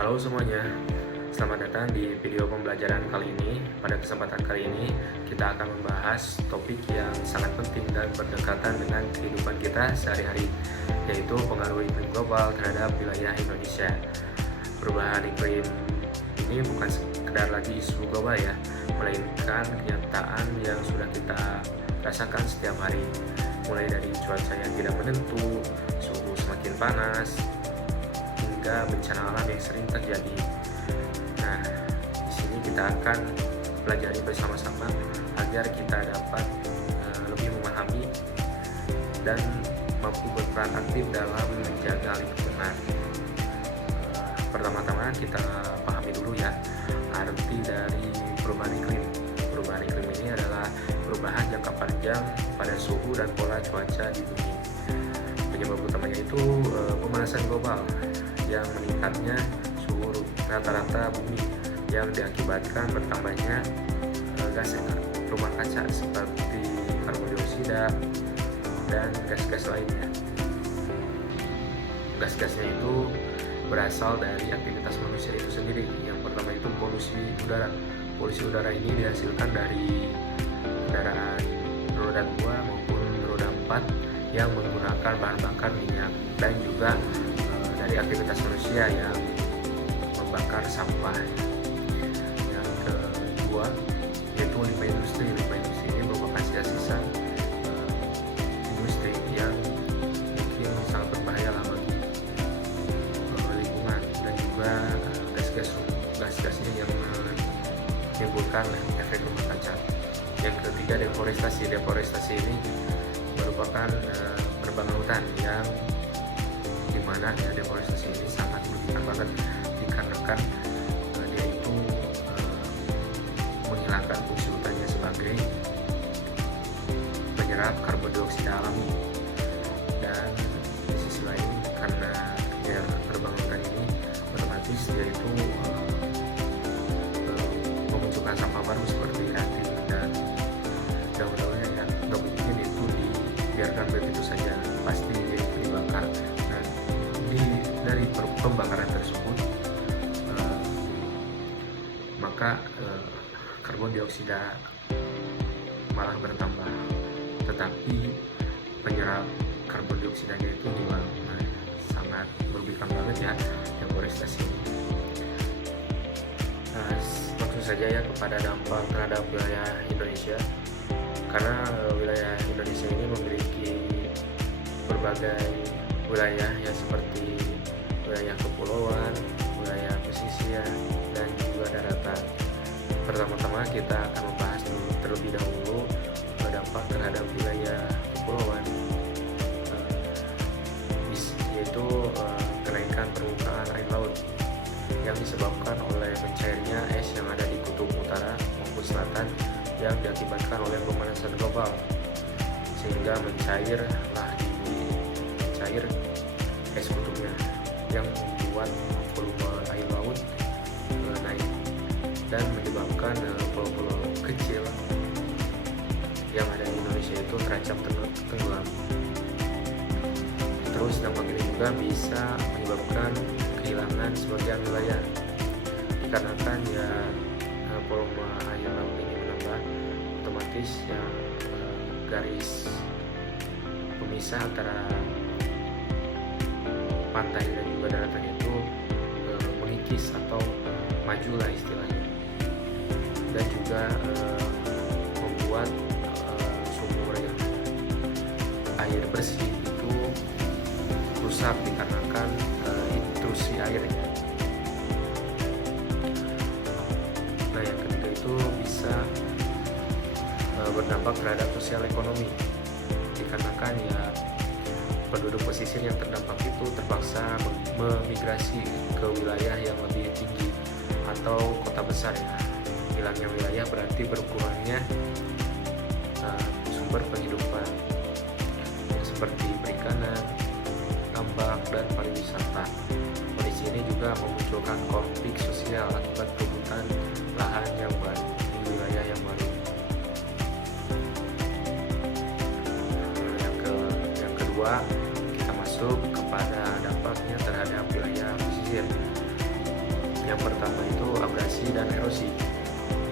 Halo semuanya, selamat datang di video pembelajaran kali ini. Pada kesempatan kali ini, kita akan membahas topik yang sangat penting dan berdekatan dengan kehidupan kita sehari-hari, yaitu pengaruh iklim global terhadap wilayah Indonesia. Perubahan iklim ini bukan sekedar lagi isu global ya, melainkan kenyataan yang sudah kita rasakan setiap hari. Mulai dari cuaca yang tidak menentu, suhu semakin panas, hingga bencana alam yang sering terjadi. Nah, di sini kita akan pelajari bersama-sama agar kita dapat lebih memahami dan mampu berperan aktif dalam menjaga lingkungan. Pertama-tama kita pahami dulu ya arti dari perubahan iklim. Perubahan iklim ini adalah perubahan jangka panjang pada suhu dan pola cuaca di bumi. Penyebab utamanya itu pemanasan global yang meningkatnya suhu rata-rata bumi yang diakibatkan bertambahnya gas rumah kaca seperti karbon dioksida dan gas-gas lainnya. Gas-gasnya itu berasal dari aktivitas manusia itu sendiri. Yang pertama itu polusi udara. Polusi udara ini dihasilkan dari kendaraan roda 2 maupun roda 4 yang menggunakan bahan bakar minyak, dan juga dari aktivitas manusia yang membakar sampah. Yang kedua yaitu limbah industri. Limbah industri ini merupakan sisa-sisa industri yang mungkin sangat berbahaya lah bagi lingkungan, dan juga gas-gasnya yang menimbulkan efek rumah kaca. Yang ketiga deforestasi. Deforestasi ini merupakan penebangan hutan yang dimana ya deforestasi ini sangat merugikan banget dikarenakan dia itu menghilangkan fungsi hutannya sebagai penyerap karbon dioksida alami, dan di sisi lain karena dia penebangan hutan ini otomatis dia itu memunculkan sampah baru seperti ranting dan daun-daunnya yang nggak mungkin itu dibiarkan begitu saja, pasti dia itu dibakar. Dan dari pembakaran tersebut maka karbon dioksida malah bertambah, tetapi penyerap karbon dioksidanya itu hilang. Sangat merugikan banget ya deforestasi ini. Langsung saja ya kepada dampak terhadap wilayah Indonesia, karena wilayah Indonesia ini memiliki berbagai wilayah ya, seperti wilayah kepulauan, wilayah pesisir, dan juga daratan. Pertama-tama kita akan membahas terlebih dahulu dampak terhadap wilayah kepulauan, yaitu kenaikan permukaan air laut yang disebabkan oleh mencairnya es yang ada di kutub utara maupun selatan yang diakibatkan oleh pemanasan global, sehingga mencairlah cair es kutubnya yang membuat volume air laut naik dan menyebabkan pulau-pulau kecil yang ada di Indonesia itu terancam tenggelam. Terus dampak ini juga bisa menyebabkan kehilangan sebagian wilayah dikarenakan ya volume air laut ini menambah, otomatis ya garis pemisah antara pantai dan juga daratan itu mengikis atau maju lah istilahnya, dan juga membuat sumber air bersih itu rusak dikarenakan intrusi airnya. Nah, yang ketiga itu bisa berdampak terhadap sosial ekonomi dikarenakan ya penduduk pesisir yang terdampak itu terpaksa memigrasi ke wilayah yang lebih tinggi atau kota besar ya. Hilangnya wilayah berarti berkurangnya sumber penghidupan seperti perikanan, tambak, dan pariwisata. Kondisi ini juga memunculkan konflik sosial akibat perebutan lahan yang baru di wilayah yang baru. Yang kedua, kita masuk kepada dampaknya terhadap wilayah pesisir. Yang pertama itu abrasi dan erosi.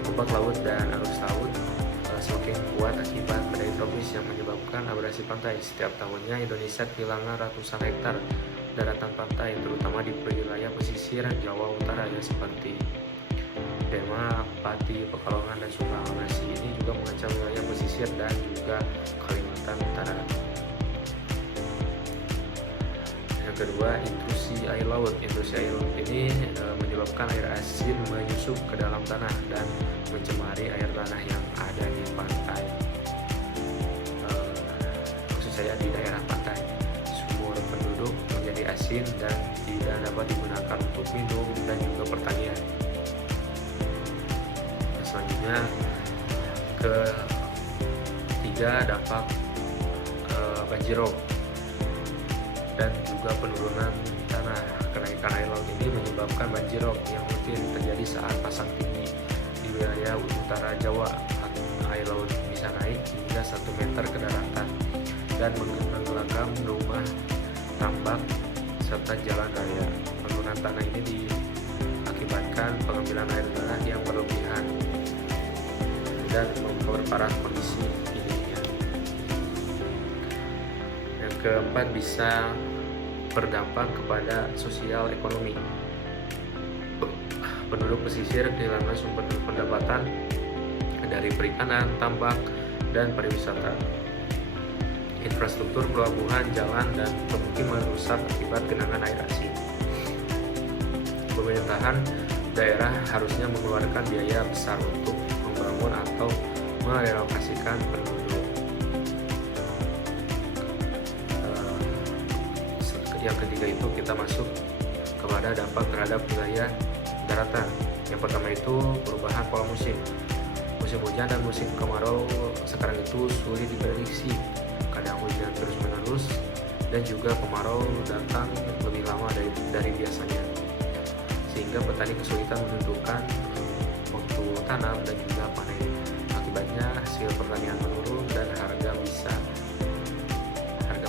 Ombak laut dan arus laut semakin kuat akibat badai tropis yang menyebabkan abrasi pantai. Setiap tahunnya Indonesia kehilangan ratusan hektar daratan pantai, terutama di wilayah pesisir Jawa Utara ya, seperti Demak, Pati, Pekalongan, dan Subang. Abrasi ini juga mengancam wilayah pesisir dan juga Kalimantan Utara. Yang kedua, intrusi air laut. Intrusi air laut ini menyebabkan air asin menyusup ke dalam tanah dan mencemari air tanah yang ada di pantai. Khusus saya di daerah pantai, sumur penduduk menjadi asin dan tidak dapat digunakan untuk minum dan juga pertanian. Selanjutnya, ketiga, dampak banjirop dan juga penurunan tanah. Kenaikan air laut ini menyebabkan banjirop yang rutin terjadi saat pasang tinggi di wilayah utara Jawa. Air laut bisa naik hingga 1 meter ke daratan dan menggelam rumah, tambak, serta jalan raya. Penurunan tanah ini diakibatkan pengambilan air tanah yang berlebihan dan memperparah kondisi ini. Yang keempat, bisa berdampak kepada sosial ekonomi. Penduduk pesisir kehilangan sumber pendapatan dari perikanan, tambak, dan pariwisata. Infrastruktur pelabuhan, jalan, dan pemukiman rusak akibat genangan air asin. Pemerintahan daerah harusnya mengeluarkan biaya besar untuk membangun atau merelokasikan penduduk. Yang ketiga itu kita masuk kepada dampak terhadap wilayah daratan. Yang pertama itu perubahan pola musim. Musim hujan dan musim kemarau sekarang itu sulit diprediksi. Kadang hujan terus menerus dan juga kemarau datang lebih lama dari biasanya, sehingga petani kesulitan menentukan waktu tanam dan juga panen. Akibatnya hasil pertanian menurun dan harga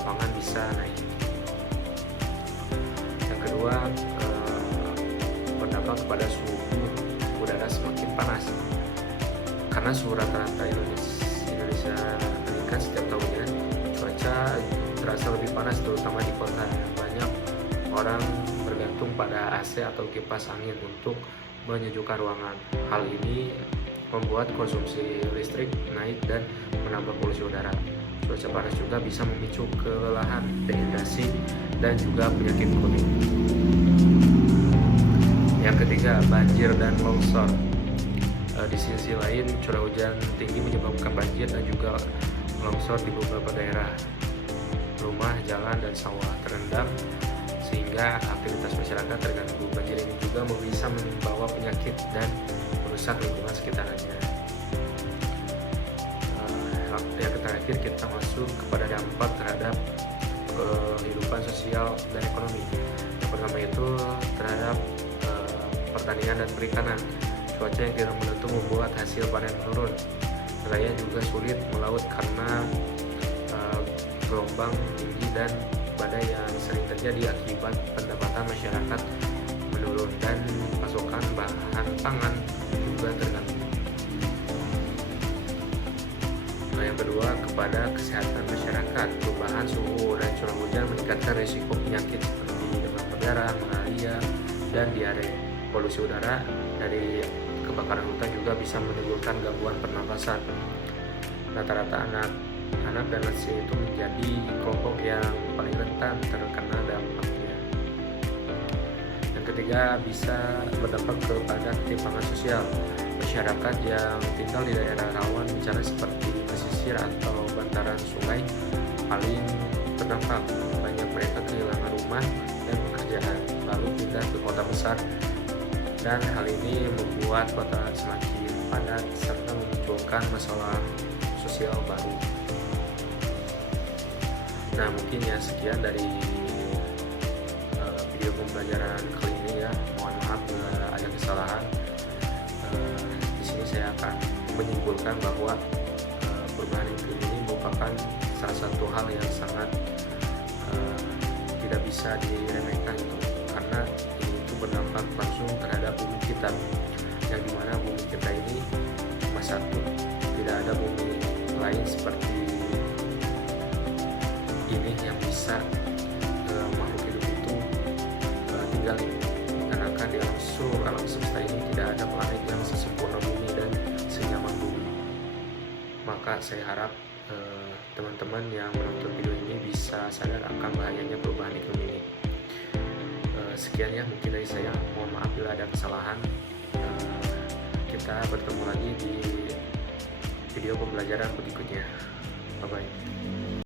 pangan bisa naik. Yang kedua, berdampak kepada suhu udara semakin panas. Karena suhu rata-rata Indonesia meningkat setiap tahunnya, cuaca terasa lebih panas terutama di kota. Banyak orang bergantung pada AC atau kipas angin untuk menyejukkan ruangan. Hal ini membuat konsumsi listrik naik dan menambah polusi udara. Cuaca panas juga bisa memicu kelelahan, dehidrasi, dan juga penyakit kronik. Yang ketiga, banjir dan longsor. Di sisi lain, curah hujan tinggi menyebabkan banjir dan juga longsor di beberapa daerah. Rumah, jalan, dan sawah terendam sehingga aktivitas masyarakat terganggu. Banjir ini juga bisa membawa penyakit dan merusak lingkungan sekitarnya. Yang terakhir, kita masuk kepada dampak terhadap kehidupan sosial dan ekonomi. Yang pertama itu terhadap pertanian dan perikanan. Cuaca yang tidak menentu membuat hasil panen menurun. Nelayan juga sulit melaut karena gelombang tinggi dan badai yang sering terjadi. Akibat pendapatan masyarakat menurun dan pasokan bahan pangan juga terganggu. Yang kedua, kepada kesehatan masyarakat. Perubahan suhu dan curah hujan meningkatkan risiko penyakit seperti demam berdarah, malaria, dan diare. Polusi udara dari kebakaran hutan juga bisa menimbulkan gangguan pernapasan. Rata-rata anak dan lansia itu menjadi kelompok yang paling rentan terkena dampaknya. Yang ketiga, bisa berdampak kepada ketimpangan sosial. Masyarakat yang tinggal di daerah rawan bencana seperti pesisir atau bantaran sungai paling terdampak. Banyak mereka kehilangan rumah dan pekerjaan, lalu pindah ke kota besar, dan hal ini membuat kota semakin padat serta memunculkan masalah sosial baru. Nah, mungkin ya sekian dari video pembelajaran kali ini ya. Mohon maaf bila ada kesalahan. Di sini saya akan menyimpulkan bahwa perubahan iklim ini merupakan salah satu hal yang sangat tidak bisa diremehkan, karena ini itu berdampak langsung terhadap darat, yang dimana bumi kita ini cuma satu, tidak ada bumi lain seperti ini yang bisa makhluk hidup itu tinggal, karena kan di alam seluruh alam semesta ini tidak ada planet yang sesempurna bumi dan senyaman bumi. Maka saya harap teman-teman yang menonton video ini bisa sadar akan bahayanya perubahan iklim ini. Sekian ya mungkin dari saya, mohon maaf bila ada kesalahan. Kita bertemu lagi di video pembelajaran berikutnya. Bye bye.